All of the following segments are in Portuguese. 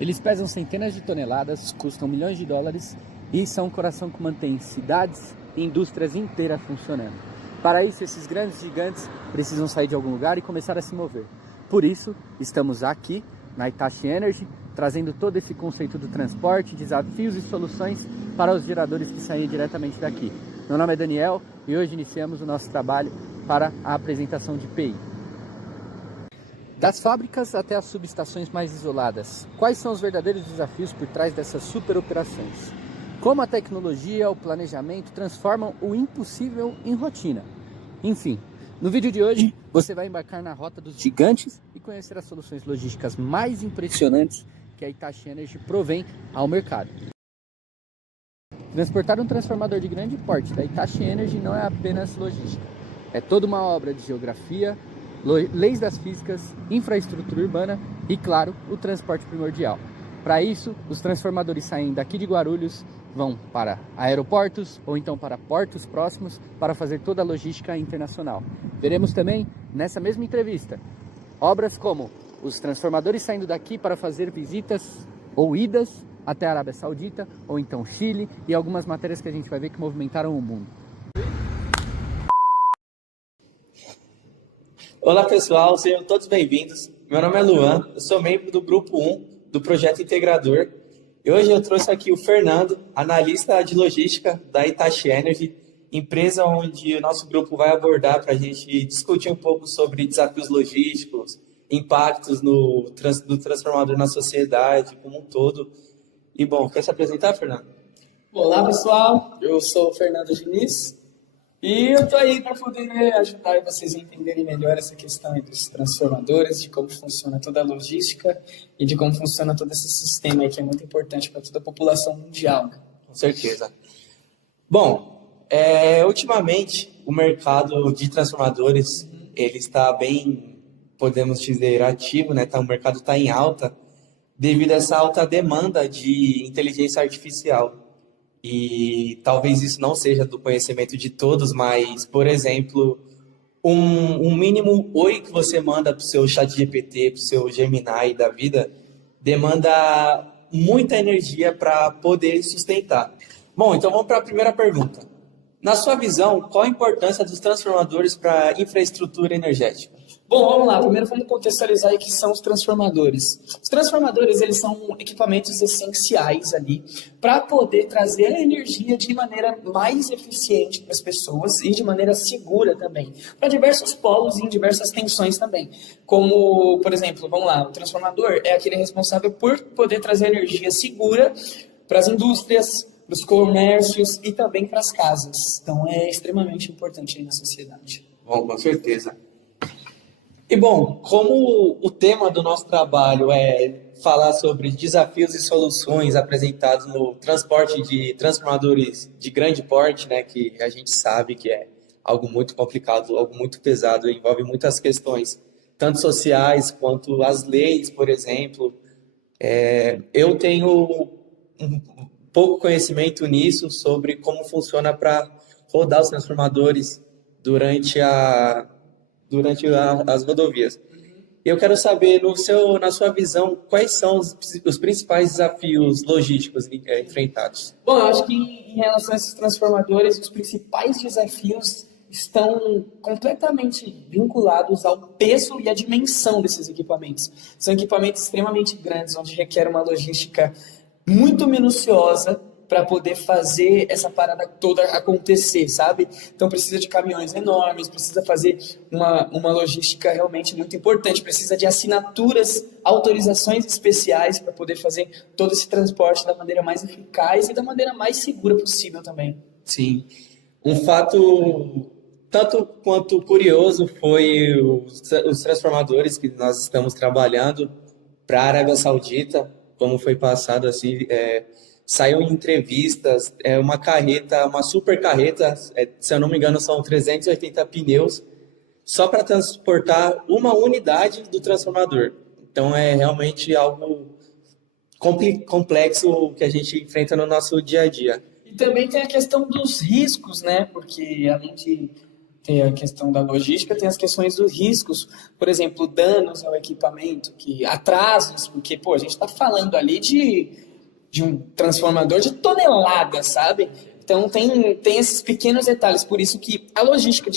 Eles pesam centenas de toneladas, custam milhões de dólares e são o coração que mantém cidades e indústrias inteiras funcionando. Para isso, esses grandes gigantes precisam sair de algum lugar e começar a se mover. Por isso, estamos aqui na Hitachi Energy, trazendo todo esse conceito do transporte, desafios e soluções para os geradores que saem diretamente daqui. Meu nome é Daniel e hoje iniciamos o nosso trabalho para a apresentação de PI. Das fábricas até as subestações mais isoladas, quais são os verdadeiros desafios por trás dessas superoperações? Como a tecnologia, o planejamento transformam o impossível em rotina? Enfim, no vídeo de hoje você vai embarcar na rota dos gigantes e conhecer as soluções logísticas mais impressionantes que a Hitachi Energy provém ao mercado. Transportar um transformador de grande porte da Hitachi Energy não é apenas logística, é toda uma obra de geografia, leis das físicas, infraestrutura urbana e, claro, o transporte primordial. Para isso, os transformadores saem daqui de Guarulhos, vão para aeroportos ou então para portos próximos para fazer toda a logística internacional. Veremos também, nessa mesma entrevista, obras como os transformadores saindo daqui para fazer visitas ou idas até a Arábia Saudita ou então Chile e algumas matérias que a gente vai ver que movimentaram o mundo. Olá pessoal, sejam todos bem-vindos. Meu nome é Luan, eu sou membro do Grupo 1 do Projeto Integrador. E hoje eu trouxe aqui o Fernando, analista de logística da Hitachi Energy, empresa onde o nosso grupo vai abordar para a gente discutir um pouco sobre desafios logísticos, impactos do transformador na sociedade como um todo. E bom, quer se apresentar, Fernando? Olá pessoal, eu sou o Fernando Diniz e eu estou aí para poder ajudar vocês a entenderem melhor essa questão aí dos transformadores, de como funciona toda a logística e de como funciona todo esse sistema aí que é muito importante para toda a população mundial. Né? Com certeza. Bom, ultimamente o mercado de transformadores ele está bem, podemos dizer, ativo, né? O mercado está em alta devido a essa alta demanda de inteligência artificial. E talvez isso não seja do conhecimento de todos, mas, por exemplo, um mínimo oi que você manda para o seu ChatGPT, para o seu Gemini da vida, demanda muita energia para poder sustentar. Bom, então vamos para a primeira pergunta. Na sua visão, qual a importância dos transformadores para a infraestrutura energética? Bom, vamos lá. Primeiro vamos contextualizar aí o que são os transformadores. Os transformadores, eles são equipamentos essenciais ali para poder trazer a energia de maneira mais eficiente para as pessoas e de maneira segura também, para diversos polos e em diversas tensões também. Como, por exemplo, vamos lá, o transformador é aquele responsável por poder trazer energia segura para as indústrias, para os comércios e também para as casas. Então, é extremamente importante aí na sociedade. Bom, com certeza. E bom, como o tema do nosso trabalho é falar sobre desafios e soluções apresentados no transporte de transformadores de grande porte, né, que a gente sabe que é algo muito complicado, algo muito pesado, envolve muitas questões, tanto sociais quanto as leis, por exemplo. Eu tenho um pouco conhecimento nisso sobre como funciona para rodar os transformadores durante as rodovias. Eu quero saber, na sua visão, quais são os principais desafios logísticos enfrentados? Bom, eu acho que em relação a esses transformadores, os principais desafios estão completamente vinculados ao peso e à dimensão desses equipamentos. São equipamentos extremamente grandes, onde requer uma logística muito minuciosa para poder fazer essa parada toda acontecer, sabe? Então precisa de caminhões enormes, precisa fazer uma logística realmente muito importante, precisa de assinaturas, autorizações especiais para poder fazer todo esse transporte da maneira mais eficaz e da maneira mais segura possível também. Sim. Um fato tanto quanto curioso foi os transformadores que nós estamos trabalhando para a Arábia Saudita, como foi passado assim, saiu em entrevistas, uma carreta, uma super carreta, se eu não me engano são 380 pneus, só para transportar uma unidade do transformador. Então é realmente algo complexo que a gente enfrenta no nosso dia a dia. E também tem a questão dos riscos, né? Porque além de Tem a questão da logística, tem as questões dos riscos, por exemplo, danos ao equipamento, que atrasos, porque, pô, a gente está falando ali de um transformador de toneladas, sabe? Então tem esses pequenos detalhes, por isso que a logística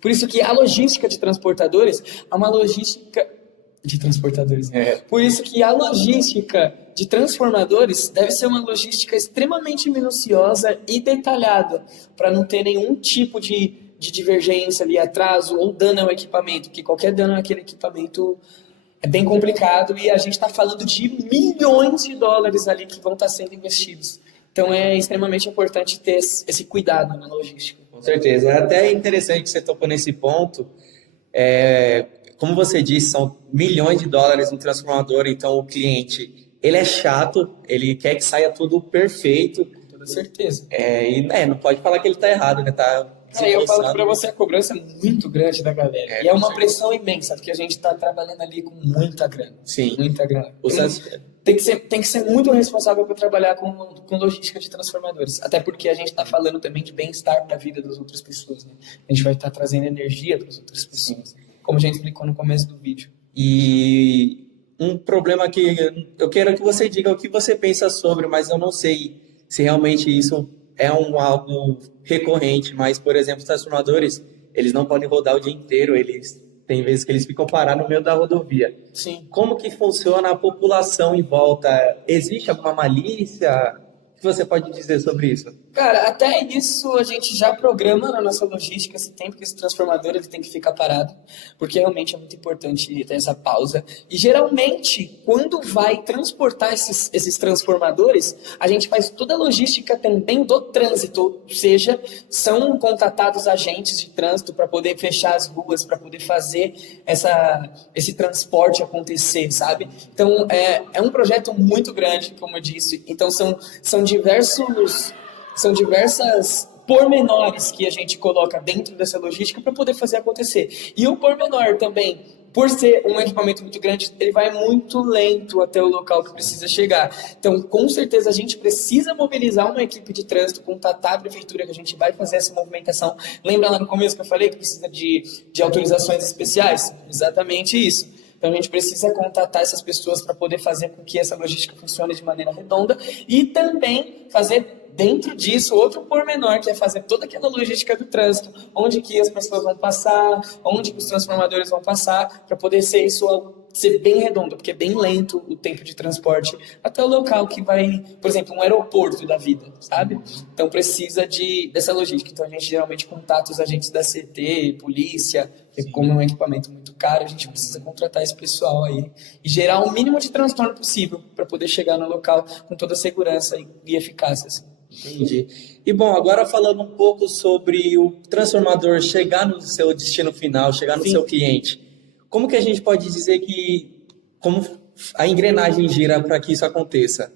por isso que a logística de transportadores é uma logística de transportadores. Por isso que a logística de transformadores deve ser uma logística extremamente minuciosa e detalhada, para não ter nenhum tipo de divergência ali, atraso ou dano ao equipamento, porque qualquer dano naquele equipamento é bem complicado e a gente está falando de milhões de dólares ali que vão estar sendo investidos. Então é extremamente importante ter esse cuidado na logística. Com certeza. É até interessante que você tocou nesse ponto. Como você disse, são milhões de dólares no transformador, então o cliente, ele é chato, ele quer que saia tudo perfeito. Com toda certeza. Não pode falar que ele está errado, né? Eu falo que para você a cobrança é muito grande da galera. E é uma pressão imensa, porque a gente está trabalhando ali com muita grana. Sim. Muita grana. Tem que ser muito responsável para trabalhar com logística de transformadores. Até porque a gente está falando também de bem-estar para a vida das outras pessoas. Né? A gente vai estar trazendo energia para as outras pessoas. Como a gente explicou no começo do vídeo. E um problema que eu quero que você diga o que você pensa sobre, mas eu não sei se realmente isso é algo recorrente, mas, por exemplo, os transformadores, eles não podem rodar o dia inteiro, tem vezes que eles ficam parados no meio da rodovia. Sim. Como que funciona a população em volta? Existe alguma malícia? O que você pode dizer sobre isso? Cara, até isso a gente já programa na nossa logística esse tempo que esse transformador ele tem que ficar parado, porque realmente é muito importante ter essa pausa. E geralmente, quando vai transportar esses transformadores, a gente faz toda a logística também do trânsito, ou seja, são contatados agentes de trânsito para poder fechar as ruas, para poder fazer esse transporte acontecer, sabe? Então, é um projeto muito grande, como eu disse. Então, são diversas pormenores que a gente coloca dentro dessa logística para poder fazer acontecer. E o pormenor também, por ser um equipamento muito grande, ele vai muito lento até o local que precisa chegar. Então, com certeza, a gente precisa mobilizar uma equipe de trânsito, contatar a prefeitura que a gente vai fazer essa movimentação. Lembra lá no começo que eu falei que precisa de autorizações especiais? Exatamente isso. Então, a gente precisa contatar essas pessoas para poder fazer com que essa logística funcione de maneira redonda e também fazer dentro disso outro pormenor, que é fazer toda aquela logística do trânsito, onde que as pessoas vão passar, onde que os transformadores vão passar, para poder ser ser bem redondo, porque é bem lento o tempo de transporte até o local que vai, por exemplo, um aeroporto da vida, sabe? Então precisa dessa logística. Então a gente geralmente contata os agentes da CT, polícia, porque como é um equipamento muito caro, a gente precisa contratar esse pessoal aí e gerar o mínimo de transtorno possível para poder chegar no local com toda a segurança e eficácia. Assim. Entendi. E bom, agora falando um pouco sobre o transformador chegar no seu destino final, chegar no seu cliente, como que a gente pode dizer como a engrenagem gira para que isso aconteça,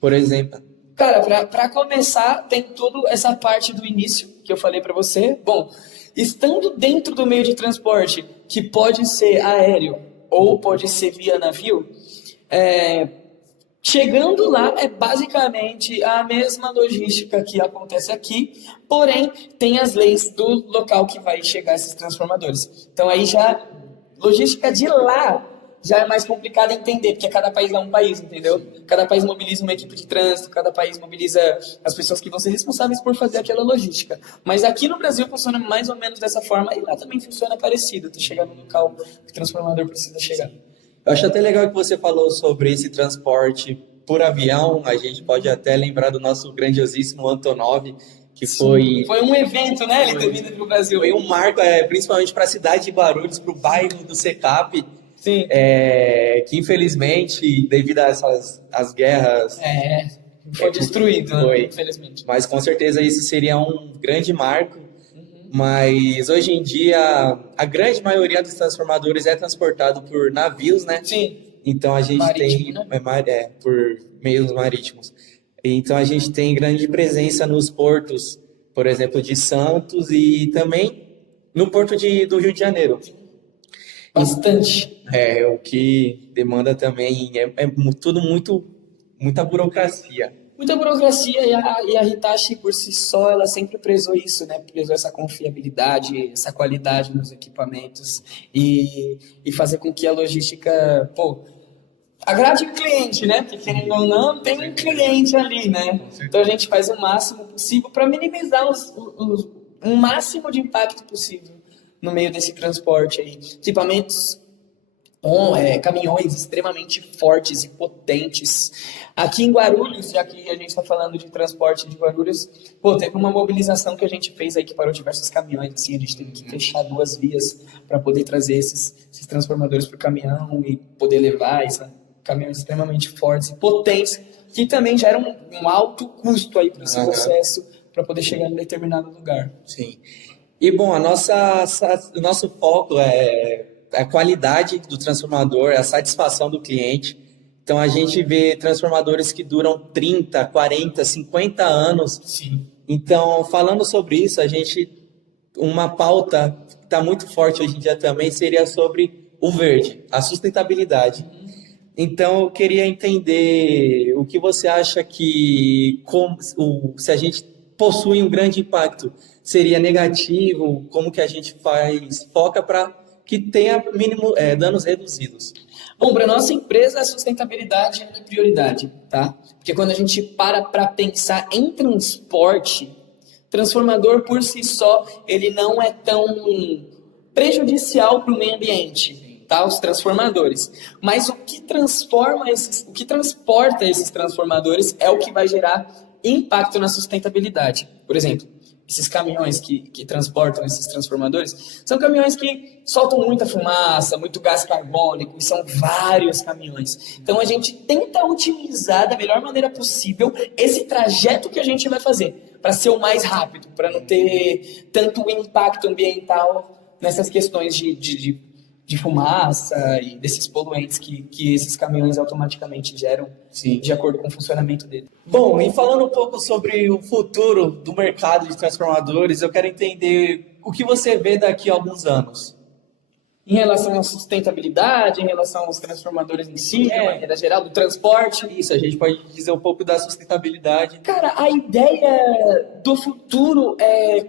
por exemplo? Cara, para começar, tem toda essa parte do início que eu falei para você. Bom, estando dentro do meio de transporte, que pode ser aéreo ou pode ser via navio, chegando lá é basicamente a mesma logística que acontece aqui, porém tem as leis do local que vai chegar esses transformadores. Então aí já, logística de lá já é mais complicado entender, porque cada país é um país, entendeu? Cada país mobiliza uma equipe de trânsito, cada país mobiliza as pessoas que vão ser responsáveis por fazer aquela logística. Mas aqui no Brasil funciona mais ou menos dessa forma e lá também funciona parecido, até chegar no local que o transformador precisa chegar. Eu acho até legal que você falou sobre esse transporte por avião. A gente pode até lembrar do nosso grandiosíssimo Antonov, que foi um evento, né? Ele ter vindo para o Brasil. Foi um marco, principalmente para a cidade de Guarulhos, para o bairro do Secap. Sim. Que infelizmente, devido a as guerras... foi destruído, foi. Né? Infelizmente. Mas com certeza isso seria um grande marco. Mas hoje em dia, a grande maioria dos transformadores é transportado por navios, né? Sim. Então a gente Marítimo, tem... né? Por meios marítimos. Então a gente tem grande presença nos portos, por exemplo, de Santos e também no porto do Rio de Janeiro. Bastante. O que demanda também tudo muita burocracia. Muita burocracia e a Hitachi por si só, ela sempre prezou isso, né? Prezou essa confiabilidade, essa qualidade nos equipamentos e fazer com que a logística, agrade o cliente, né? Porque querendo ou não, tem um cliente ali, né? Então a gente faz o máximo possível para minimizar o máximo de impacto possível no meio desse transporte aí. Equipamentos caminhões extremamente fortes e potentes. Aqui em Guarulhos, já que a gente está falando de transporte de Guarulhos, teve uma mobilização que a gente fez aí que parou diversos caminhões, assim, a gente teve que fechar 2 vias para poder trazer esses transformadores para o caminhão e poder levar esses caminhões extremamente fortes e potentes, que também geram um alto custo aí para esse processo, para poder chegar em determinado lugar. Sim. E, bom, o nosso foco é a qualidade do transformador, a satisfação do cliente. Então, a gente vê transformadores que duram 30, 40, 50 anos. Sim. Então, falando sobre isso, uma pauta que está muito forte hoje em dia também seria sobre o verde, a sustentabilidade. Então, eu queria entender o que você acha que, se a gente possui um grande impacto, seria negativo, como que a gente foca para que tenha mínimo danos reduzidos. Bom, para nossa empresa a sustentabilidade é prioridade, tá? Porque quando a gente para pensar em transporte, transformador por si só, ele não é tão prejudicial para o meio ambiente, tá? Os transformadores. Mas o que transporta esses transformadores é o que vai gerar impacto na sustentabilidade. Por exemplo, esses caminhões que transportam esses transformadores, são caminhões que soltam muita fumaça, muito gás carbônico, e são vários caminhões. Então, a gente tenta otimizar da melhor maneira possível esse trajeto que a gente vai fazer, para ser o mais rápido, para não ter tanto impacto ambiental nessas questões de fumaça e desses poluentes que esses caminhões automaticamente geram. Sim. De acordo com o funcionamento dele. Bom, e falando um pouco sobre o futuro do mercado de transformadores, eu quero entender o que você vê daqui a alguns anos. Em relação à sustentabilidade, em relação aos transformadores em si, de maneira geral, do transporte. Isso, a gente pode dizer um pouco da sustentabilidade. Cara, a ideia do futuro,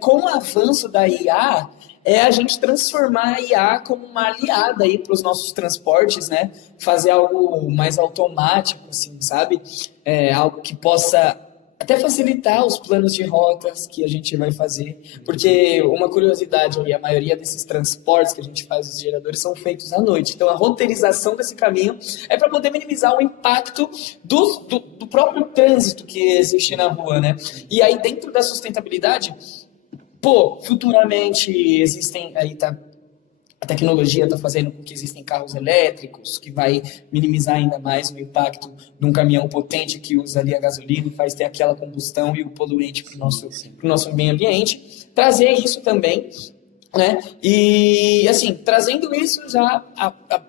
com o avanço da IA, é a gente transformar a IA como uma aliada aí para os nossos transportes, né? Fazer algo mais automático, assim, sabe? Algo que possa até facilitar os planos de rotas que a gente vai fazer. Porque uma curiosidade aí, a maioria desses transportes que a gente faz, os geradores, são feitos à noite. Então, a roteirização desse caminho é para poder minimizar o impacto do próprio trânsito que existe na rua, né? E aí, dentro da sustentabilidade, futuramente a tecnologia está fazendo com que existem carros elétricos, que vai minimizar ainda mais o impacto de um caminhão potente que usa ali a gasolina e faz ter aquela combustão e o poluente para o nosso meio ambiente. Trazer isso também, né? E, assim, trazendo isso já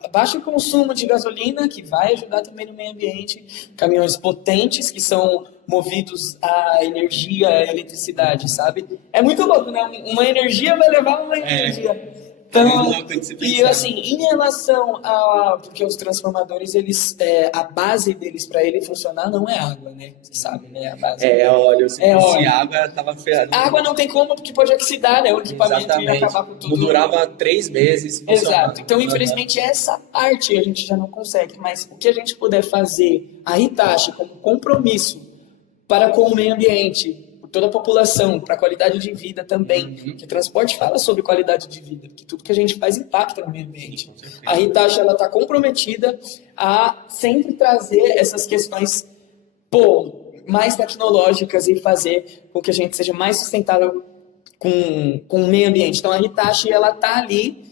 abaixa o consumo de gasolina, que vai ajudar também no meio ambiente. Caminhões potentes que são movidos a energia, a eletricidade, sabe? É muito louco, né? Uma energia vai levar uma energia. Então, e assim, em relação porque os transformadores, a base deles para ele funcionar não é água, né? Você sabe, né? A base óleo. óleo. Água tava ferrado. A água não tem como, porque pode oxidar, né? O equipamento ia acabar com tudo. Não durava 3 meses. Exato. Então, infelizmente, essa parte a gente já não consegue. Mas o que a gente puder fazer, a Hitachi, como compromisso para com o meio ambiente, toda a população, para a qualidade de vida também, que o transporte fala sobre qualidade de vida, que tudo que a gente faz impacta no meio ambiente. A Hitachi está comprometida a sempre trazer essas questões mais tecnológicas e fazer com que a gente seja mais sustentável com o meio ambiente. Então a Hitachi está ali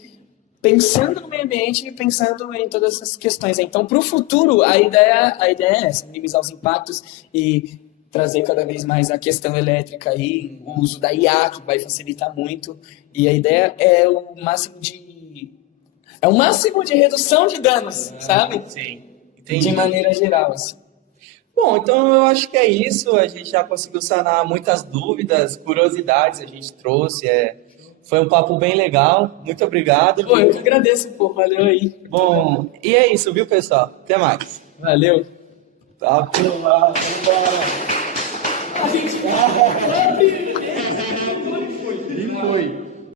pensando no meio ambiente e pensando em todas essas questões. Então, para o futuro, a ideia é essa, minimizar os impactos e trazer cada vez mais a questão elétrica aí, o uso da IA, que vai facilitar muito. E a ideia é o máximo de redução de danos, sabe? Sim, entendi. De maneira geral, assim. Bom, então eu acho que é isso. A gente já conseguiu sanar muitas dúvidas, curiosidades a gente trouxe. Foi um papo bem legal. Muito obrigado. Eu que agradeço, valeu aí. Bom, e é isso, viu, pessoal? Até mais. Valeu. Tá, pelo lado, vambora. A gente